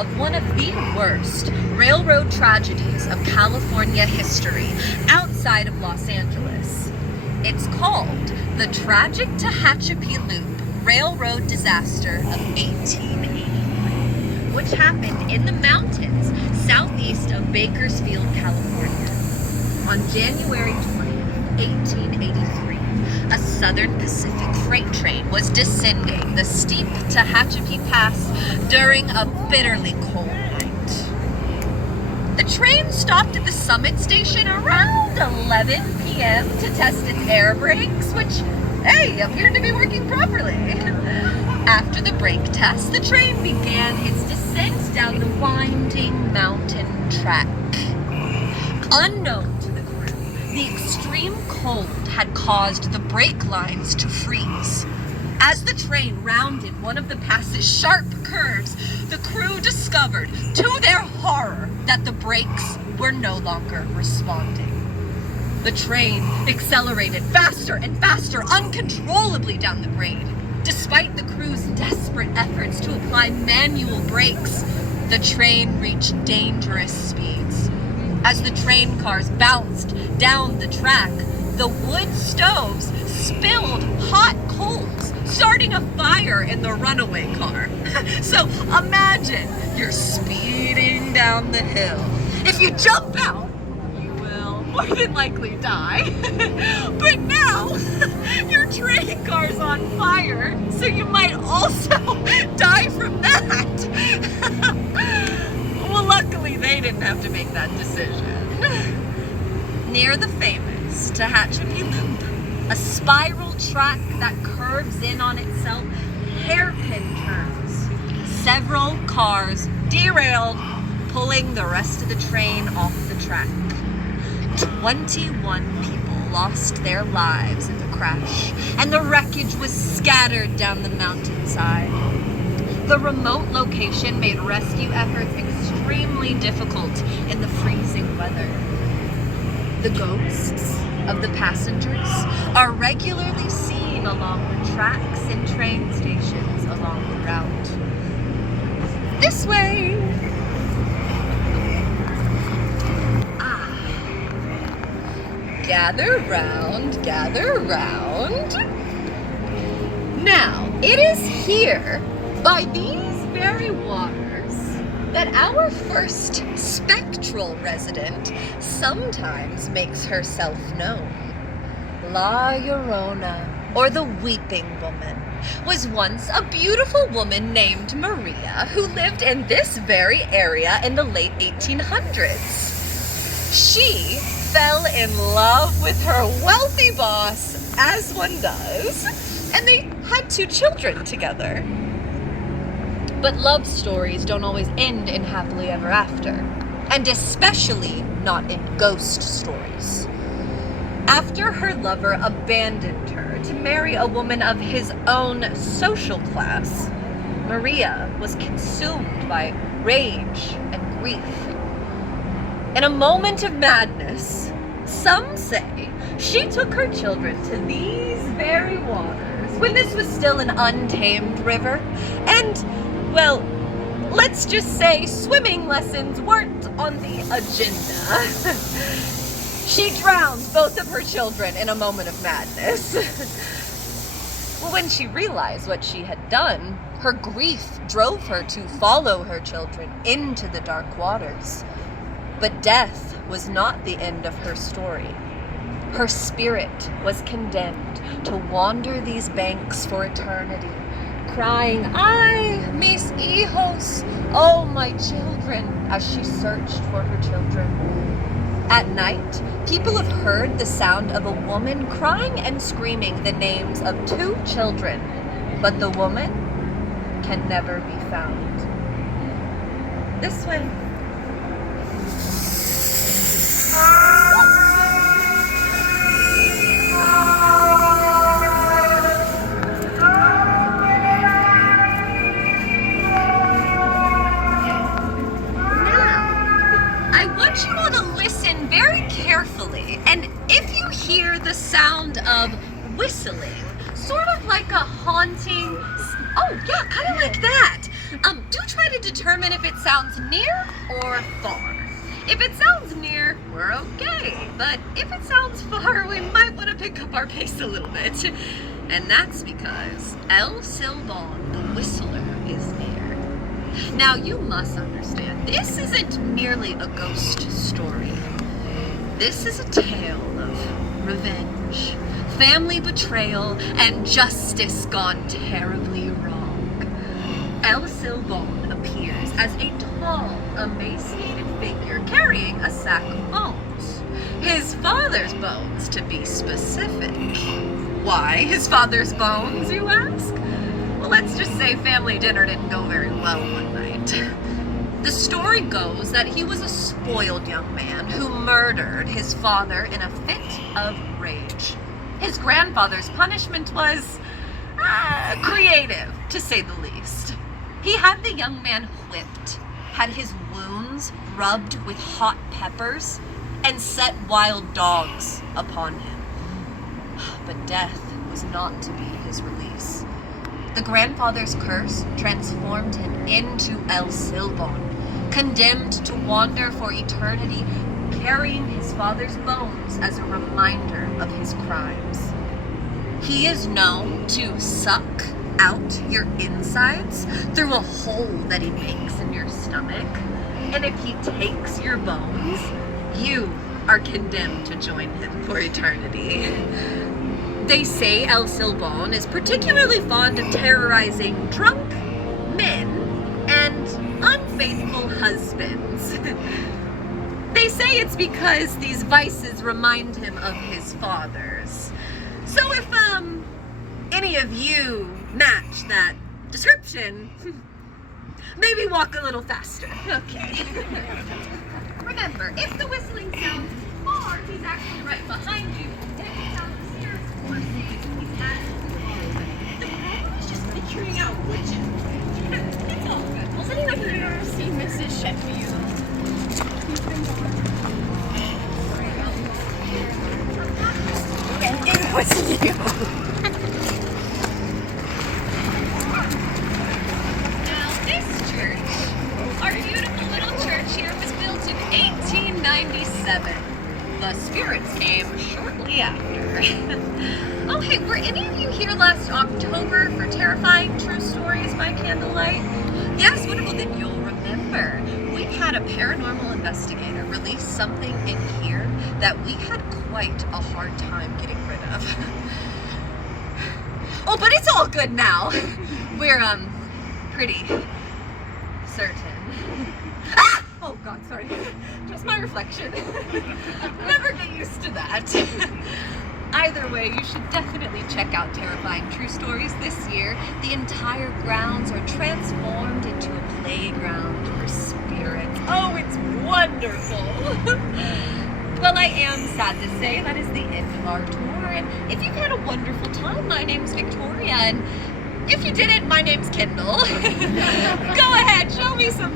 of one of the worst railroad tragedies of California history outside of Los Angeles. It's called the tragic Tehachapi Loop Railroad Disaster of 1880, which happened in the mountains southeast of Bakersfield, California. On January 20th, 1883, a Southern Pacific freight train was descending the steep Tehachapi Pass during a bitterly cold night. The train stopped at the summit station around 11 p.m. to test its air brakes, which, hey, appeared to be working properly. After the brake test, the train began its descent down the winding mountain track. Unknown to the crew, the extreme cold had caused the brake lines to freeze. As the train rounded one of the pass's sharp curves, the crew discovered, to their horror, that the brakes were no longer responding. The train accelerated faster and faster, uncontrollably down the grade. Despite the crew's desperate efforts to apply manual brakes, the train reached dangerous speeds. As the train cars bounced down the track, the wood stoves spilled hot coals, starting a fire in the runaway car. So imagine you're speeding down the hill. If you jump out, you will more than likely die. But now, your train car's on fire, so you might also die from that. Well, luckily they didn't have to make that decision. Near the famous Tehachapi Loop, a spiral track that curves in on itself, hairpin turns. Several cars derailed, pulling the rest of the train off the track. 21 people lost their lives in the crash, and the wreckage was scattered down the mountainside. The remote location made rescue efforts extremely difficult in the freezing weather. The ghosts of the passengers are regularly seen along the tracks and train stations along the route. This way! Gather round, gather round. Now, it is here, by these very waters, that our first spectral resident sometimes makes herself known. La Llorona, or the Weeping Woman, was once a beautiful woman named Maria who lived in this very area in the late 1800s. She fell in love with her wealthy boss, as one does, and they had 2 children together. But love stories don't always end in happily ever after, and especially not in ghost stories. After her lover abandoned her to marry a woman of his own social class, Maria was consumed by rage and grief. In a moment of madness, some say she took her children to these very waters when this was still an untamed river, and, well, let's just say swimming lessons weren't on the agenda. She drowned both of her children in a moment of madness. Well, when she realized what she had done, her grief drove her to follow her children into the dark waters. But death was not the end of her story. Her spirit was condemned to wander these banks for eternity, crying, "Ay, mis hijos, oh my children," as she searched for her children. At night, people have heard the sound of a woman crying and screaming the names of 2 children, but the woman can never be found. This way. And if you hear the sound of whistling, sort of like a haunting, oh yeah, kind of like that, do try to determine if it sounds near or far. If it sounds near, we're okay. But if it sounds far, we might want to pick up our pace a little bit. And that's because El Silbon, the Whistler, is near. Now, you must understand, this isn't merely a ghost story. This is a tale of revenge, family betrayal, and justice gone terribly wrong. El Silbon appears as a tall, emaciated figure carrying a sack of bones. His father's bones, to be specific. Why his father's bones, you ask? Well, let's just say family dinner didn't go very well one night. The story goes that he was a spoiled young man who murdered his father in a fit of rage. His grandfather's punishment was creative, to say the least. He had the young man whipped, had his wounds rubbed with hot peppers, and set wild dogs upon him. But death was not to be his release. The grandfather's curse transformed him into El Silbon, condemned to wander for eternity, carrying his father's bones as a reminder of his crimes. He is known to suck out your insides through a hole that he makes in your stomach. And if he takes your bones, you are condemned to join him for eternity. They say El Silbon is particularly fond of terrorizing drunk men and unfaithful husbands. They say it's because these vices remind him of his father's. So if any of you match that description, maybe walk a little faster. Okay. Remember, if the whistling sounds far, he's actually right behind you. And if it sounds near, of course, he's at the problem is just figuring out which is. It's all good. Has anyone here seen Mrs. Sheffield? He's been gone. And it was you. Our beautiful little church here was built in 1897. The spirits came shortly after. Oh, hey, were any of you here last October for Terrifying True Stories by Candlelight? Yes, wonderful, then you'll remember. We had a paranormal investigator release something in here that we had quite a hard time getting rid of. Oh, but it's all good now. We're, pretty certain. Ah! Oh God, sorry. Just my reflection. Never get used to that. Either way, you should definitely check out Terrifying True Stories this year. The entire grounds are transformed into a playground for spirits. Oh, it's wonderful. Well, I am sad to say that is the end of our tour. And if you've had a wonderful time, my name's Victoria, and if you didn't, my name's Kendall. Go ahead, show me some